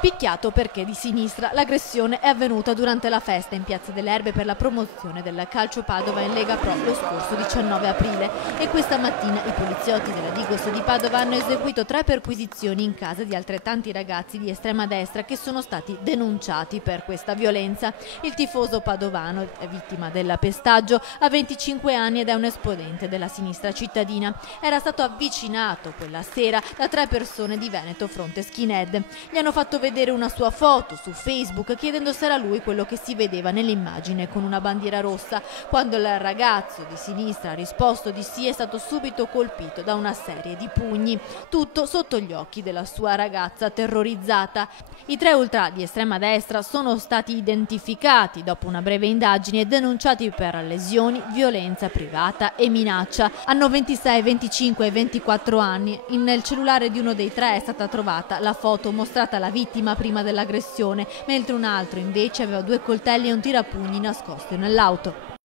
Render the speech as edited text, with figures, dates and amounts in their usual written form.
Picchiato perché di sinistra. L'aggressione è avvenuta durante la festa in Piazza delle Erbe per la promozione del Calcio Padova in Lega Pro lo scorso 19 aprile e questa mattina i poliziotti della Digos di Padova hanno eseguito 3 perquisizioni in casa di altrettanti ragazzi di estrema destra che sono stati denunciati per questa violenza. Il tifoso padovano, vittima del pestaggio, ha 25 anni ed è un esponente della sinistra cittadina. Era stato avvicinato quella sera da 3 persone di Veneto Fronte Skinhead. Gli hanno fatto vedere una sua foto su Facebook chiedendo se era lui quello che si vedeva nell'immagine con una bandiera rossa. Quando il ragazzo di sinistra ha risposto di sì, è stato subito colpito da una serie di pugni, tutto sotto gli occhi della sua ragazza terrorizzata. I 3 ultra di estrema destra sono stati identificati dopo una breve indagine e denunciati per lesioni, violenza privata e minaccia. Hanno 26, 25 e 24 anni. Nel cellulare di uno dei 3 è stata trovata la foto mostrata alla vittima prima dell'aggressione, mentre un altro invece aveva 2 coltelli e un tirapugni nascosto nell'auto.